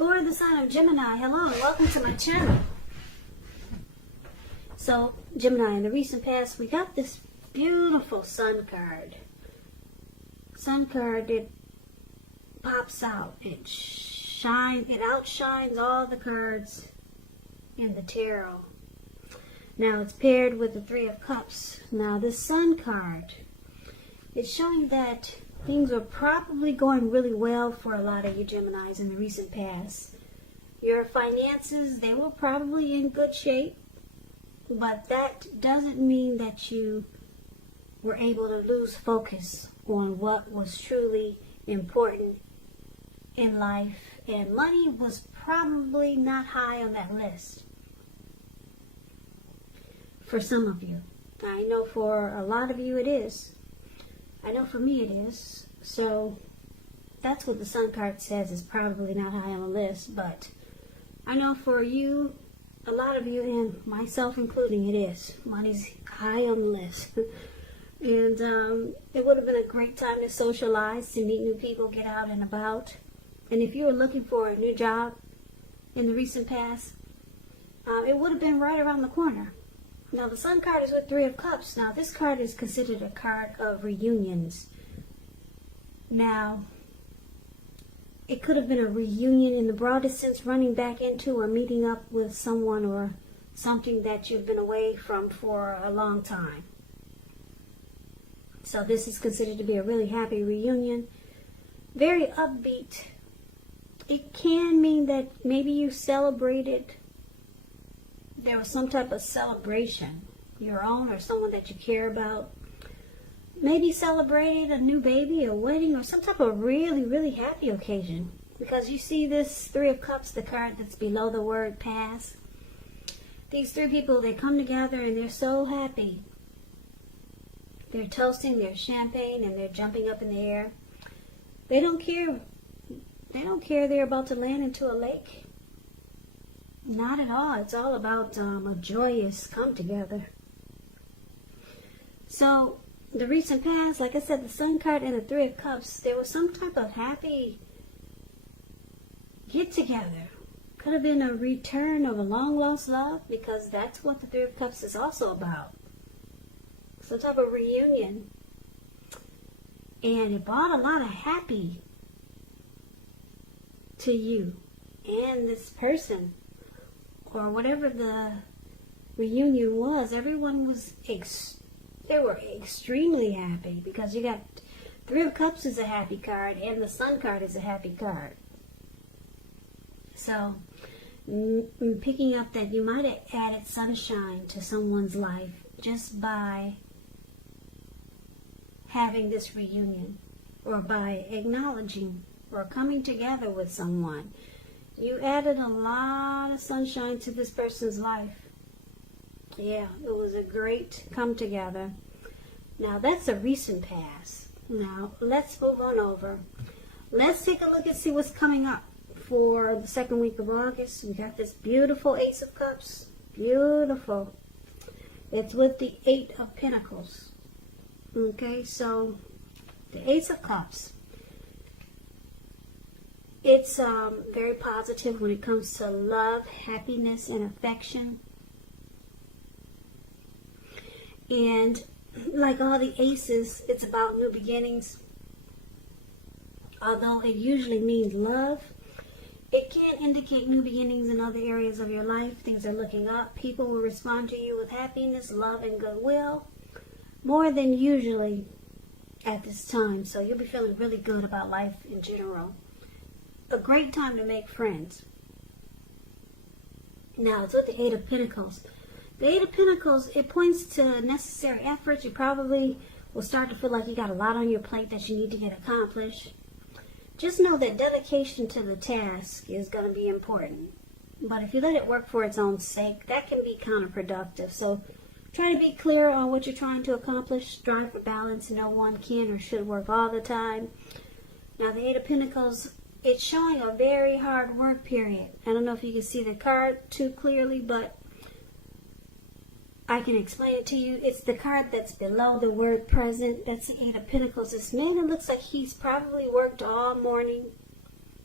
For the sign of Gemini, hello and welcome to my channel. So, Gemini, in the recent past, we got this beautiful sun card. Sun card, it pops out. It outshines all the cards in the tarot. Now, it's paired with the Three of Cups. Now, this sun card, it's showing that things are probably going really well for a lot of you Geminis in the recent past. Your finances, they were probably in good shape, but that doesn't mean that you were able to lose focus on what was truly important in life, and money was probably not high on that list for some of you. I know for a lot of you it is. I know for me it is. So that's what the sun card says, is probably not high on the list, but I know for you, a lot of you, and myself including, it is. Money's high on the list. And it would have been a great time to socialize, to meet new people, get out and about. And if you were looking for a new job in the recent past, it would have been right around the corner. Now, the sun card is with Three of Cups. Now, this card is considered a card of reunions. Now, it could have been a reunion in the broadest sense, running back into or meeting up with someone or something that you've been away from for a long time. So this is considered to be a really happy reunion. Very upbeat. It can mean that maybe you celebrated. There was some type of celebration, your own or someone that you care about. Maybe celebrated a new baby, a wedding, or some type of really, really happy occasion. Because you see this Three of Cups, the card that's below the word pass. These three people, they come together and they're so happy. They're toasting their champagne and they're jumping up in the air. They don't care. They don't care they're about to land into a lake. Not at all. It's all about a joyous come together. So, the recent past, like I said, the Sun card and the Three of Cups, there was some type of happy get together. Could have been a return of a long lost love, because that's what the Three of Cups is also about. Some type of reunion. And it brought a lot of happy to you and this person, or whatever the reunion was. Everyone was they were extremely happy, because you got Three of Cups is a happy card and the Sun card is a happy card. So I'm picking up that you might have added sunshine to someone's life just by having this reunion, or by acknowledging or coming together with someone. You added a lot of sunshine to this person's life. Yeah, it was a great come together. Now, that's a recent past. Now, let's move on over. Let's take a look and see what's coming up for the second week of August. We got this beautiful Ace of Cups. Beautiful. It's with the Eight of Pentacles. Okay, so the Ace of Cups. It's very positive when it comes to love, happiness, and affection. And like all the aces, it's about new beginnings. Although it usually means love, it can indicate new beginnings in other areas of your life. Things are looking up. People will respond to you with happiness, love, and goodwill, more than usually at this time. So you'll be feeling really good about life in general. A great time to make friends. Now, it's with the Eight of Pentacles. The Eight of Pentacles, it points to necessary efforts. You probably will start to feel like you got a lot on your plate that you need to get accomplished. Just know that dedication to the task is going to be important. But if you let it work for its own sake, that can be counterproductive. So try to be clear on what you're trying to accomplish. Strive for balance. No one can or should work all the time. Now, the Eight of Pentacles, it's showing a very hard work period. I don't know if you can see the card too clearly, but I can explain it to you. It's the card that's below the word present. That's the Eight of Pentacles. This man, it looks like he's probably worked all morning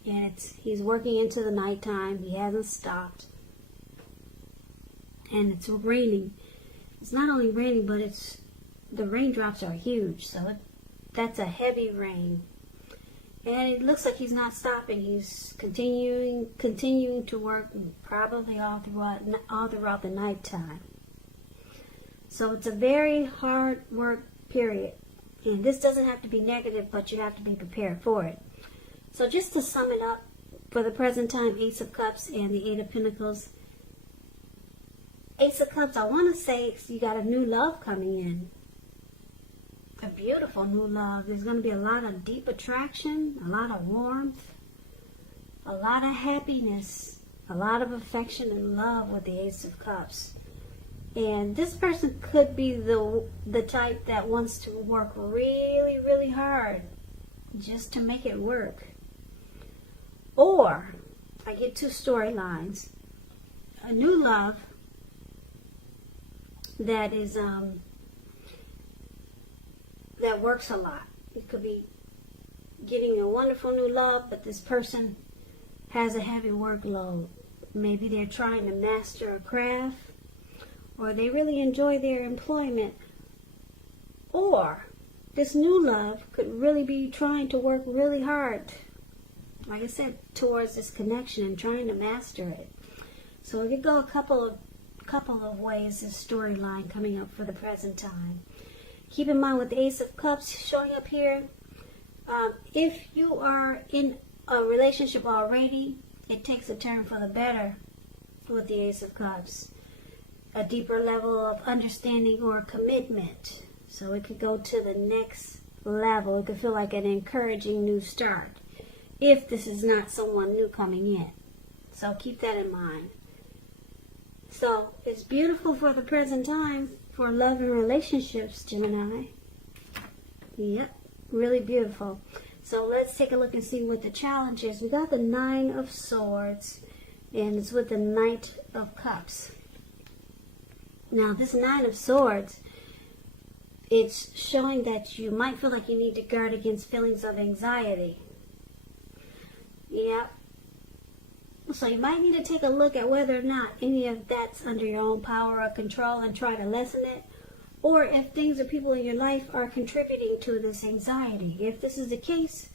And he's working into the nighttime. He hasn't stopped. And it's raining. It's not only raining, but the raindrops are huge. So that's a heavy rain. And it looks like he's not stopping. He's continuing to work, probably all throughout the nighttime. So it's a very hard work period. And this doesn't have to be negative, but you have to be prepared for it. So just to sum it up, for the present time, Ace of Cups and the Eight of Pentacles. Ace of Cups, I want to say you got a new love coming in. A beautiful new love. There's going to be a lot of deep attraction, a lot of warmth, a lot of happiness, a lot of affection and love with the Ace of Cups. And this person could be the type that wants to work really, really hard just to make it work. Or, I get two storylines. A new love that is that works a lot. It could be getting a wonderful new love, but this person has a heavy workload. Maybe they're trying to master a craft, or they really enjoy their employment. Or this new love could really be trying to work really hard, like I said, towards this connection and trying to master it. So it could go a couple of ways, this storyline coming up for the present time. Keep in mind with the Ace of Cups showing up here, if you are in a relationship already, it takes a turn for the better with the Ace of Cups. A deeper level of understanding or commitment. So it could go to the next level. It could feel like an encouraging new start if this is not someone new coming in. So keep that in mind. So it's beautiful for the present time for love and relationships, Gemini. Yep, really beautiful. So let's take a look and see what the challenge is. We got the Nine of Swords, and it's with the Knight of Cups. Now, this Nine of Swords, it's showing that you might feel like you need to guard against feelings of anxiety. Yep. So you might need to take a look at whether or not any of that's under your own power or control and try to lessen it. Or if things or people in your life are contributing to this anxiety. If this is the case,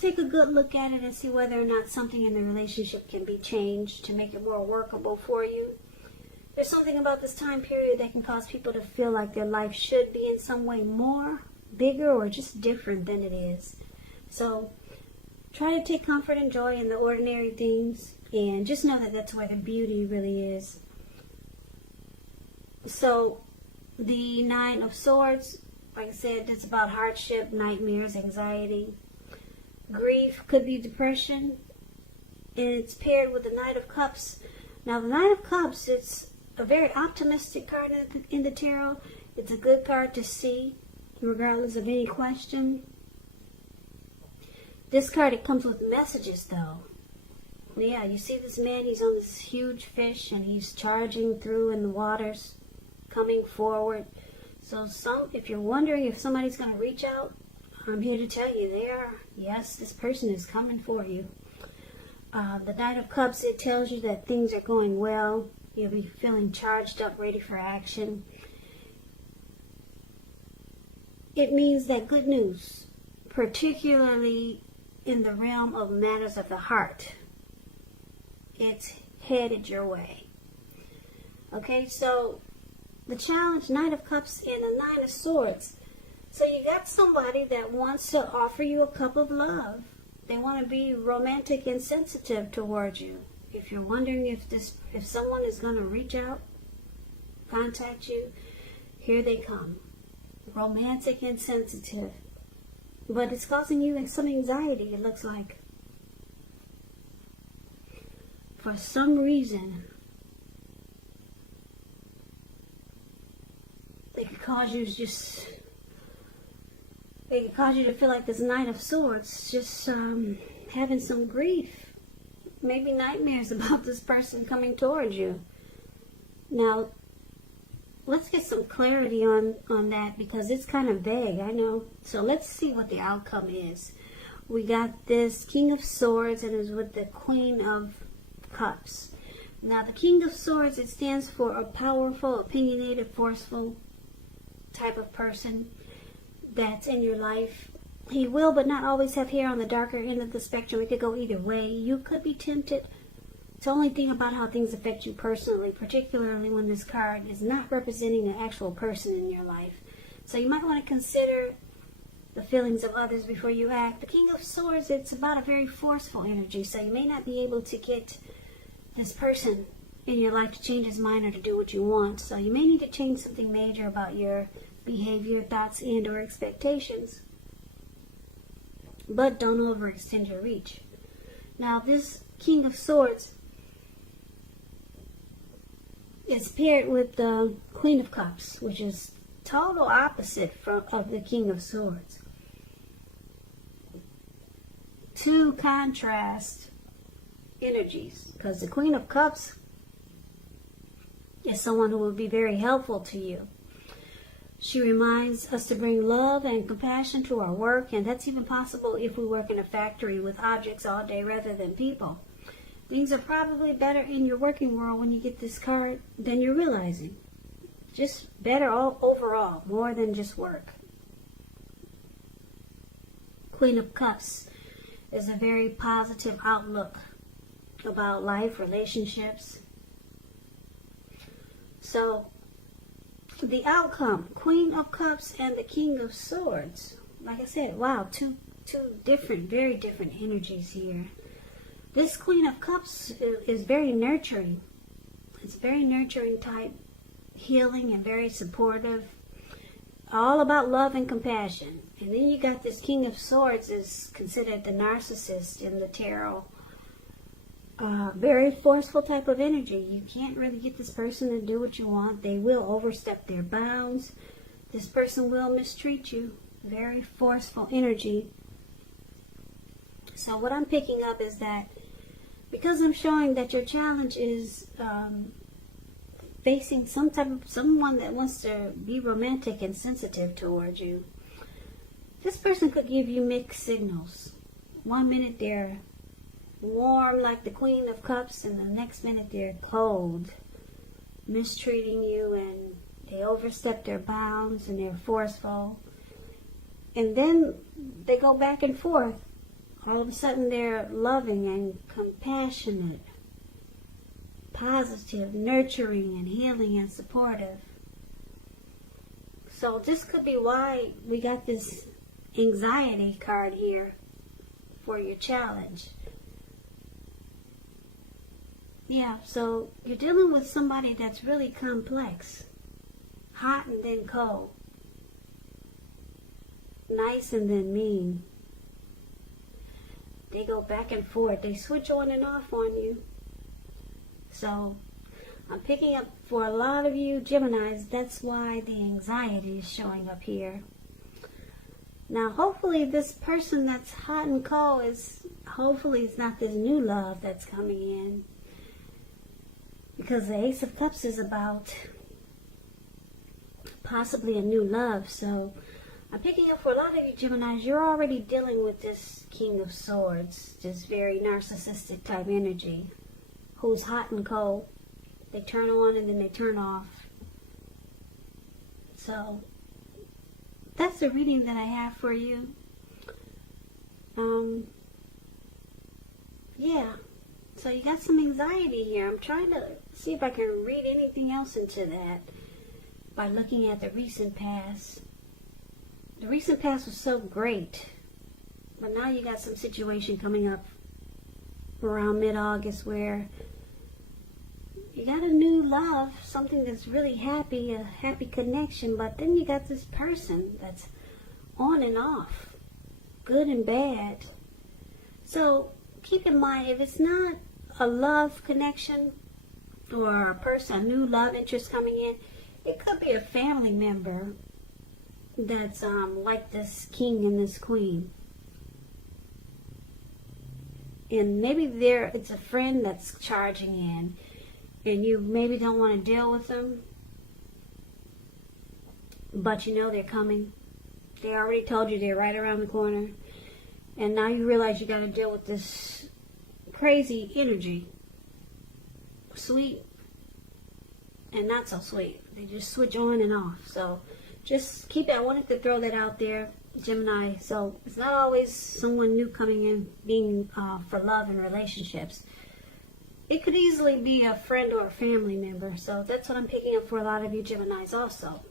take a good look at it and see whether or not something in the relationship can be changed to make it more workable for you. There's something about this time period that can cause people to feel like their life should be in some way more, bigger, or just different than it is. So try to take comfort and joy in the ordinary things, and just know that that's where the beauty really is. So the Nine of Swords, like I said, it's about hardship, nightmares, anxiety. Grief could be depression, and it's paired with the Knight of Cups. Now the Knight of Cups, it's a very optimistic card in the tarot. It's a good card to see, regardless of any question. This card, it comes with messages, though. Yeah, you see this man, he's on this huge fish, and he's charging through in the waters, coming forward. So if you're wondering if somebody's going to reach out, I'm here to tell you they are. Yes, this person is coming for you. The Knight of Cups, it tells you that things are going well. You'll be feeling charged up, ready for action. It means that good news, particularly in the realm of matters of the heart, it's headed your way. Okay, so the challenge, Knight of Cups and the Nine of Swords. So you got somebody that wants to offer you a cup of love. They want to be romantic and sensitive towards you. If you're wondering if someone is going to reach out, contact you, here they come. Romantic and sensitive. But it's causing you some anxiety, it looks like. For some reason, they could cause you to feel like this Knight of Swords, just having some grief. Maybe nightmares about this person coming towards you. Now, let's get some clarity on that, because it's kind of vague, I know. So let's see what the outcome is. we got this King of Swords, and is with the Queen of Cups. Now, the King of Swords, it stands for a powerful, opinionated, forceful type of person that's in your life. He will, but not always, have hair on the darker end of the spectrum. It could go either way. You could be tempted to only think about how things affect you personally, particularly when this card is not representing an actual person in your life. So you might want to consider the feelings of others before you act. The King of Swords, it's about a very forceful energy, so you may not be able to get this person in your life to change his mind or to do what you want. So you may need to change something major about your behavior, thoughts, and or expectations. But don't overextend your reach. Now, this King of Swords is paired with the Queen of Cups, which is total opposite of the King of Swords. Two contrast energies, because the Queen of Cups is someone who will be very helpful to you. She reminds us to bring love and compassion to our work, and that's even possible if we work in a factory with objects all day rather than people. Things are probably better in your working world when you get this card than you're realizing. Just better overall, more than just work. Queen of Cups is a very positive outlook about life, relationships. So, the outcome, Queen of Cups and the King of Swords. Like I said, wow, two different, very different energies here. This Queen of Cups is very nurturing. It's very nurturing type, healing and very supportive. All about love and compassion. And then you got this King of Swords, is considered the narcissist in the tarot. Very forceful type of energy. You can't really get this person to do what you want. They will overstep their bounds. This person will mistreat you. Very forceful energy. So what I'm picking up is that because I'm showing that your challenge is facing someone that wants to be romantic and sensitive towards you, this person could give you mixed signals. One minute they're warm like the Queen of Cups, and the next minute they're cold, mistreating you, and they overstep their bounds and they're forceful. And then they go back and forth. All of a sudden they're loving and compassionate, positive, nurturing and healing and supportive. So this could be why we got this anxiety card here for your challenge. Yeah, so you're dealing with somebody that's really complex. Hot and then cold. Nice and then mean. They go back and forth. They switch on and off on you. So I'm picking up for a lot of you Geminis, that's why the anxiety is showing up here. Now hopefully this person that's hot and cold hopefully it's not this new love that's coming in. Because the Ace of Cups is about possibly a new love. So I'm picking up for a lot of you Geminis, you're already dealing with this King of Swords, this very narcissistic type energy, who's hot and cold. They turn on and then they turn off. So that's the reading that I have for you. Yeah. So you got some anxiety here. I'm trying to see if I can read anything else into that by looking at the recent past. The recent past was so great, but now you got some situation coming up around mid-August where you got a new love, something that's really happy, a happy connection, but then you got this person that's on and off, good and bad. So keep in mind, if it's not a love connection or a person, a new love interest coming in, it could be a family member that's like this king and this queen. And maybe it's a friend that's charging in, and you maybe don't want to deal with them, but you know they're coming. They already told you they're right around the corner. And now you realize you got to deal with this crazy energy. Sweet and not so sweet. They just switch on and off. So just keep it. I wanted to throw that out there, Gemini. So it's not always someone new coming in being for love and relationships. It could easily be a friend or a family member. So that's what I'm picking up for a lot of you Geminis also.